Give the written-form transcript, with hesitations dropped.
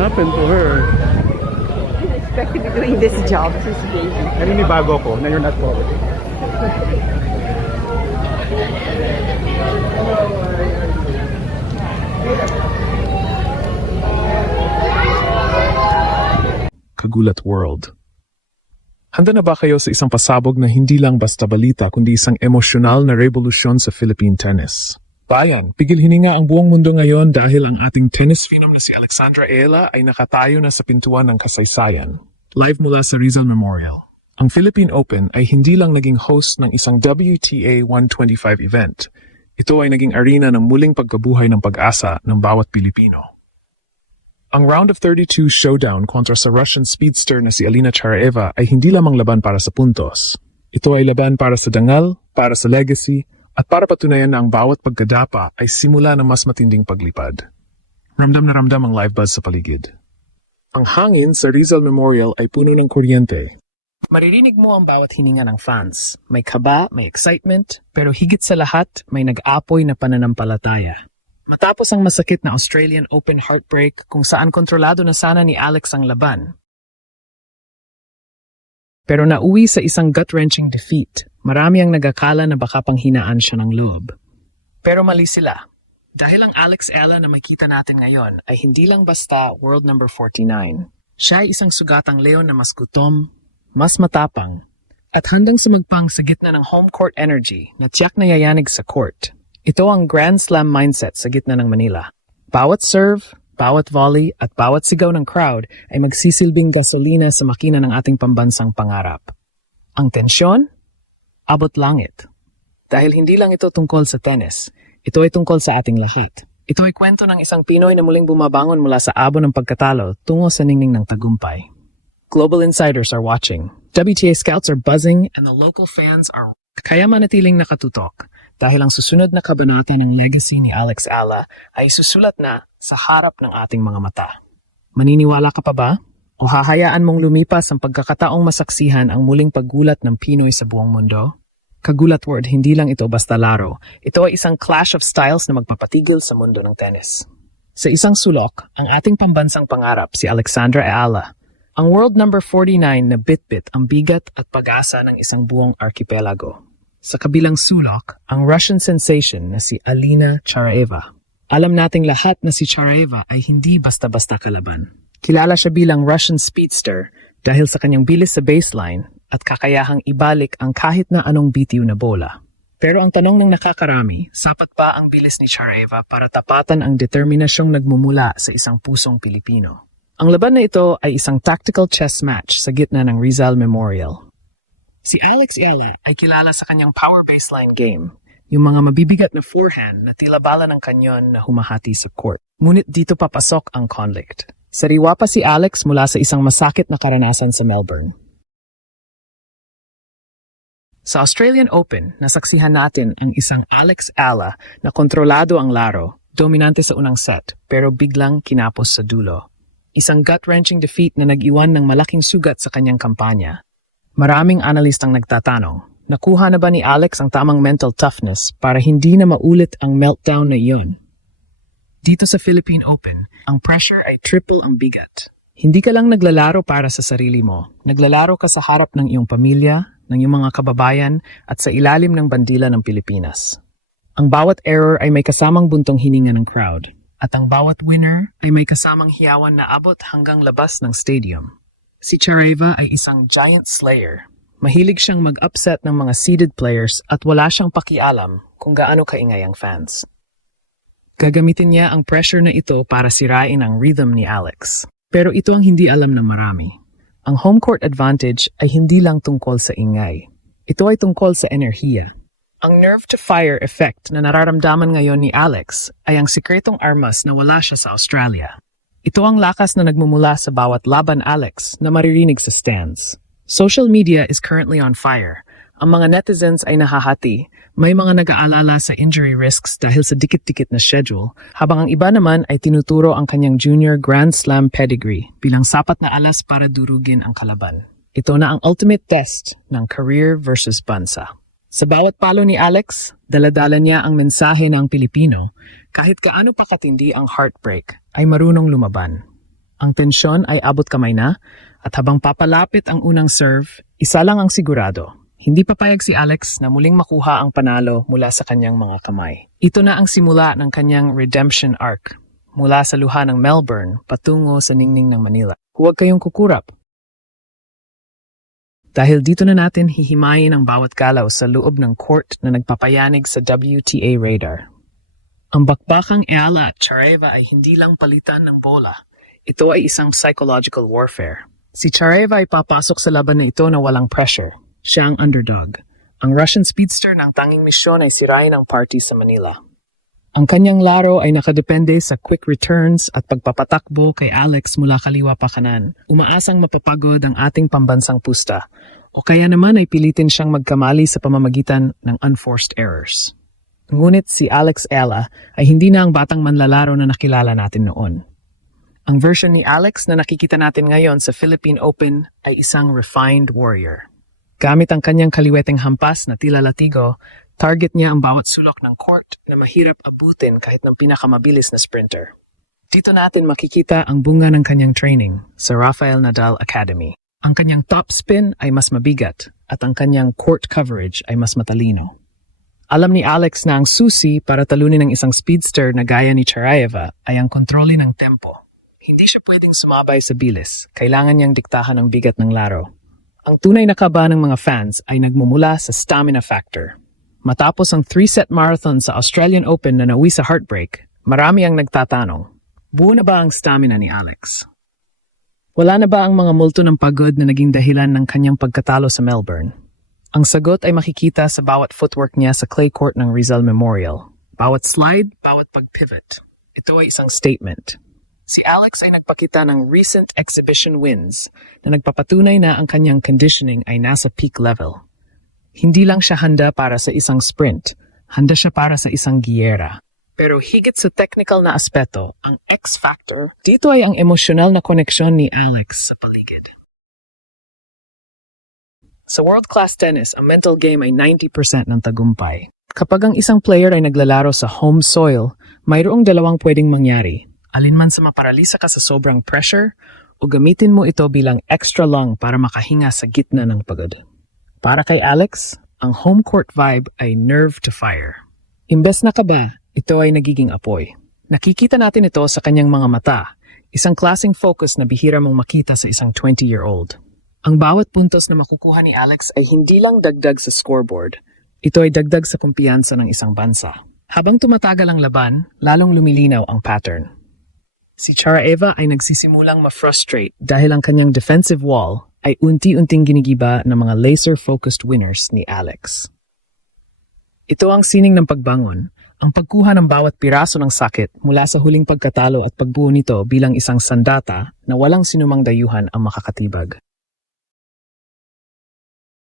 happened to her? I didn't expect to be doing this job. This is baby. Naninibago ko na you're not forward. Kagulat World. Handa na ba kayo sa isang pasabog na hindi lang basta balita kundi isang emosyonal na revolusyon sa Philippine tennis? Bayan, pigil hininga ang buong mundo ngayon dahil ang ating tennis phenom na si Alexandra Ela ay nakatayo na sa pintuan ng kasaysayan. Live mula sa Rizal Memorial. Ang Philippine Open ay hindi lang naging host ng isang WTA 125 event. Ito ay naging arena ng muling pagkabuhay ng pag-asa ng bawat Pilipino. Ang Round of 32 showdown kontra sa Russian speedster na si Alina Charaeva ay hindi lamang laban para sa puntos. Ito ay laban para sa dangal, para sa legacy, at para patunayan na ang bawat pagkadapa ay simula ng mas matinding paglipad. Ramdam na ramdam ang live buzz sa paligid. Ang hangin sa Rizal Memorial ay puno ng kuryente. Maririnig mo ang bawat hininga ng fans. May kaba, may excitement, pero higit sa lahat, may nag-apoy na pananampalataya. Matapos ang masakit na Australian Open heartbreak kung saan kontrolado na sana ni Alex ang laban. Pero nauwi sa isang gut-wrenching defeat, marami ang nagakala na baka panghinaan siya ng loob. Pero mali sila. Dahil ang Alex Ela na makita natin ngayon ay hindi lang basta world number 49. Siya ay isang sugatang leon na mas gutom, mas matapang, at handang sumagpang sa gitna ng home court energy na tiyak na yayanig sa court. Ito ang Grand Slam mindset sa gitna ng Manila. Bawat serve, bawat volley, at bawat sigaw ng crowd ay magsisilbing gasolina sa makina ng ating pambansang pangarap. Ang tensyon? Abot langit. Dahil hindi lang ito tungkol sa tennis, ito ay tungkol sa ating lahat. Ito ay kwento ng isang Pinoy na muling bumabangon mula sa abo ng pagkatalo tungo sa ningning ng tagumpay. Global insiders are watching. WTA scouts are buzzing and the local fans are... Kaya manatiling nakatutok. Dahil ang susunod na kabanata ng legacy ni Alex Ela ay susulat na sa harap ng ating mga mata. Maniniwala ka pa ba? O hahayaan mong lumipas ang pagkakataong masaksihan ang muling paggulat ng Pinoy sa buong mundo? Kagulat World, hindi lang ito basta laro. Ito ay isang clash of styles na magpapatigil sa mundo ng tennis. Sa isang sulok, ang ating pambansang pangarap si Alexandra Ela. Ang world number 49 na bit-bit ang bigat at pag-asa ng isang buong archipelago. Sa kabilang sulok, ang Russian sensation na si Alina Charaeva. Alam nating lahat na si Charaeva ay hindi basta-basta kalaban. Kilala siya bilang Russian speedster dahil sa kanyang bilis sa baseline at kakayahang ibalik ang kahit na anong bitiw na bola. Pero ang tanong ng nakakarami, sapat ba ang bilis ni Charaeva para tapatan ang determinasyong nagmumula sa isang pusong Pilipino? Ang laban na ito ay isang tactical chess match sa gitna ng Rizal Memorial. Si Alex Ela ay kilala sa kanyang power baseline game, yung mga mabibigat na forehand na tila bala ng kanyon na humahati sa court. Ngunit dito papasok ang conflict. Sariwa pa si Alex mula sa isang masakit na karanasan sa Melbourne. Sa Australian Open, nasaksihan natin ang isang Alex Ela na kontrolado ang laro, dominante sa unang set, pero biglang kinapos sa dulo. Isang gut-wrenching defeat na nag-iwan ng malaking sugat sa kanyang kampanya. Maraming analistang nagtatanong, nakuha na ba ni Alex ang tamang mental toughness para hindi na maulit ang meltdown na iyon? Dito sa Philippine Open, ang pressure ay triple ang bigat. Hindi ka lang naglalaro para sa sarili mo, naglalaro ka sa harap ng iyong pamilya, ng iyong mga kababayan at sa ilalim ng bandila ng Pilipinas. Ang bawat error ay may kasamang buntong hininga ng crowd, at ang bawat winner ay may kasamang hiyawan na abot hanggang labas ng stadium. Si Charaeva ay isang giant slayer. Mahilig siyang mag-upset ng mga seeded players at wala siyang pakialam kung gaano kaingay ang fans. Gagamitin niya ang pressure na ito para sirain ang rhythm ni Alex. Pero ito ang hindi alam ng marami. Ang home court advantage ay hindi lang tungkol sa ingay. Ito ay tungkol sa enerhiya. Ang nerve-to-fire effect na nararamdaman ngayon ni Alex ay ang sikretong armas na wala siya sa Australia. Ito ang lakas na nagmumula sa bawat laban Alex na maririnig sa stands. Social media is currently on fire. Ang mga netizens ay nahahati. May mga nag-aalala sa injury risks dahil sa dikit-dikit na schedule, habang ang iba naman ay tinuturo ang kanyang junior Grand Slam pedigree bilang sapat na alas para durugin ang kalaban. Ito na ang ultimate test ng career versus bansa. Sa bawat palo ni Alex, daladala niya ang mensahe ng Pilipino, kahit kaano pa katindi ang heartbreak, ay marunong lumaban. Ang tensyon ay abot kamay na at habang papalapit ang unang serve, isa lang ang sigurado. Hindi papayag si Alex na muling makuha ang panalo mula sa kanyang mga kamay. Ito na ang simula ng kanyang redemption arc mula sa luha ng Melbourne patungo sa ningning ng Manila. Huwag kayong kukurap. Dahil dito na natin hihimayin ang bawat galaw sa loob ng court na nagpapayanig sa WTA radar. Ang bakbakang Eala at Chareva ay hindi lang palitan ng bola. Ito ay isang psychological warfare. Si Chareva ay papasok sa laban na ito na walang pressure. Siya ang underdog. Ang Russian speedster ng tanging misyon ay sirain ang party sa Manila. Ang kanyang laro ay nakadepende sa quick returns at pagpapatakbo kay Alex mula kaliwa pa kanan. Umaasang mapapagod ang ating pambansang pusta o kaya naman ay pilitin siyang magkamali sa pamamagitan ng unforced errors. Ngunit si Alex Ella ay hindi na ang batang manlalaro na nakilala natin noon. Ang version ni Alex na nakikita natin ngayon sa Philippine Open ay isang refined warrior. Gamit ang kanyang kaliweteng hampas na tila latigo, target niya ang bawat sulok ng court na mahirap abutin kahit ng pinakamabilis na sprinter. Dito natin makikita ang bunga ng kanyang training sa Rafael Nadal Academy. Ang kanyang top spin ay mas mabigat at ang kanyang court coverage ay mas matalino. Alam ni Alex na ang susi para talunin ng isang speedster na gaya ni Chareva ay ang kontrolin ng tempo. Hindi siya pwedeng sumabay sa bilis. Kailangan niyang diktahan ang bigat ng laro. Ang tunay na kaba ng mga fans ay nagmumula sa stamina factor. Matapos ang 3-set marathon sa Australian Open na nawi sa heartbreak, marami ang nagtatanong, buo na ba ang stamina ni Alex? Wala na ba ang mga multo ng pagod na naging dahilan ng kanyang pagkatalo sa Melbourne? Ang sagot ay makikita sa bawat footwork niya sa clay court ng Rizal Memorial. Bawat slide, bawat pag-pivot. Ito ay isang statement. Si Alex ay nagpakita ng recent exhibition wins na nagpapatunay na ang kanyang conditioning ay nasa peak level. Hindi lang siya handa para sa isang sprint, handa siya para sa isang giyera. Pero higit sa technical na aspeto, ang X-factor, dito ay ang emosyonal na koneksyon ni Alex sa paligid. Sa world-class tennis, ang mental game ay 90% ng tagumpay. Kapag ang isang player ay naglalaro sa home soil, mayroong dalawang pwedeng mangyari. Alinman sa maparalisa ka sa sobrang pressure o gamitin mo ito bilang extra lung para makahinga sa gitna ng pagod. Para kay Alex, ang home court vibe ay nerve to fire. Imbes na kaba, ito ay nagiging apoy. Nakikita natin ito sa kanyang mga mata, isang klaseng focus na bihira mong makita sa isang 20-year-old. Ang bawat puntos na makukuha ni Alex ay hindi lang dagdag sa scoreboard. Ito ay dagdag sa kumpiyansa ng isang bansa. Habang tumatagal ang laban, lalong lumilinaw ang pattern. Si Chareva ay nagsisimulang ma-frustrate dahil ang kanyang defensive wall ay unti-unting ginigiba ng mga laser-focused winners ni Alex. Ito ang sining ng pagbangon, ang pagkuha ng bawat piraso ng sakit mula sa huling pagkatalo at pagbuo nito bilang isang sandata na walang sinumang dayuhan ang makakatibag.